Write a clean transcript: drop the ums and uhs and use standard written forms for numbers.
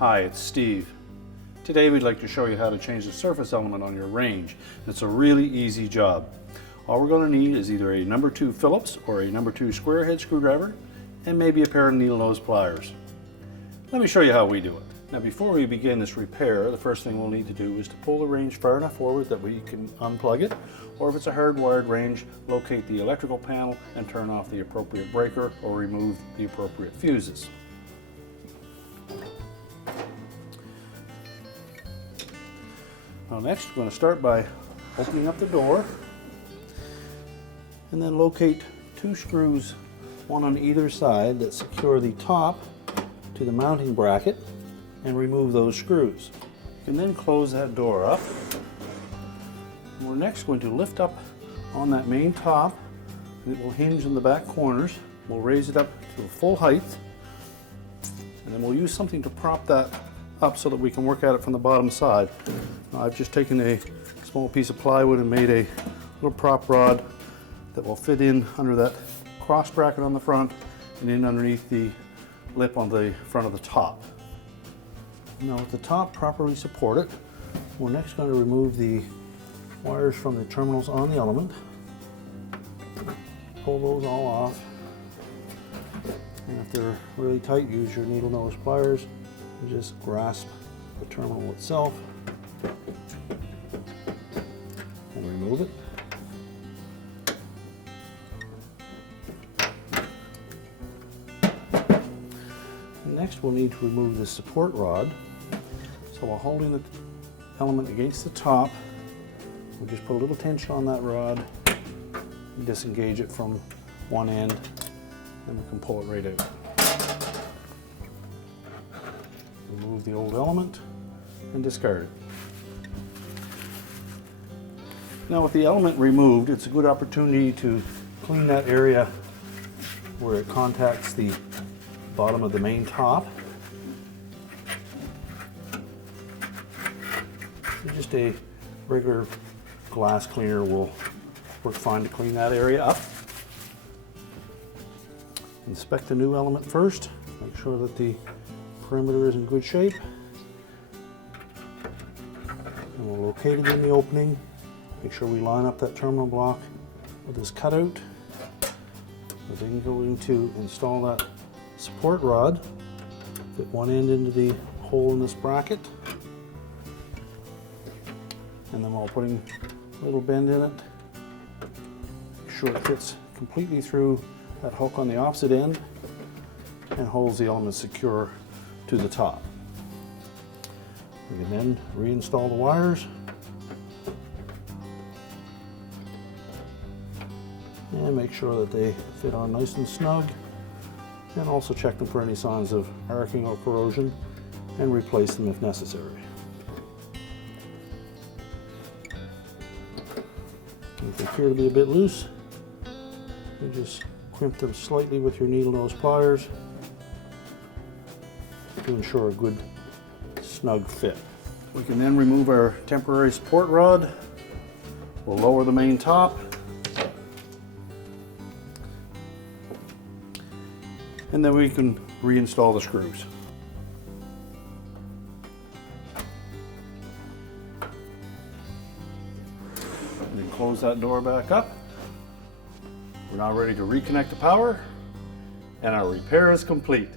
Hi, it's Steve. Today we'd like to show you how to change the surface element on your range. It's a really easy job. All we're going to need is either a number 2 Phillips or a number 2 square head screwdriver and maybe a pair of needle nose pliers. Let me show you how we do it. Now before we begin this repair, the first thing we'll need to do is to pull the range far enough forward that we can unplug it, or if it's a hardwired range, locate the electrical panel and turn off the appropriate breaker or remove the appropriate fuses. Now next, we're going to start by opening up the door and then locate 2 screws, one on either side, that secure the top to the mounting bracket and remove those screws. You can then close that door up. And we're next going to lift up on that main top, and it will hinge in the back corners. We'll raise it up to full height, and then we'll use something to prop that up so that we can work at it from the bottom side. I've just taken a small piece of plywood and made a little prop rod that will fit in under that cross bracket on the front and in underneath the lip on the front of the top. Now with the top properly supported, we're next going to remove the wires from the terminals on the element. Pull those all off, and if they're really tight, use your needle nose pliers and just grasp the terminal itself and remove it. And next we'll need to remove the support rod. So while holding the element against the top, we'll just put a little tension on that rod and disengage it from one end, and we can pull it right out. Remove the old element and discard it. Now with the element removed, it's a good opportunity to clean that area where it contacts the bottom of the main top. And just a regular glass cleaner will work fine to clean that area up. Inspect the new element first, make sure that the perimeter is in good shape. And we'll locate it in the opening. Make sure we line up that terminal block with this cutout. We're then going to install that support rod, fit one end into the hole in this bracket, and then while putting a little bend in it, make sure it fits completely through that hook on the opposite end and holds the element secure to the top. We can then reinstall the wires and make sure that they fit on nice and snug, and also check them for any signs of arcing or corrosion and replace them if necessary. If they appear to be a bit loose, you just crimp them slightly with your needle nose pliers to ensure a good snug fit. We can then remove our temporary support rod. We'll lower the main top, and then we can reinstall the screws. And then close that door back up. We're now ready to reconnect the power, and our repair is complete.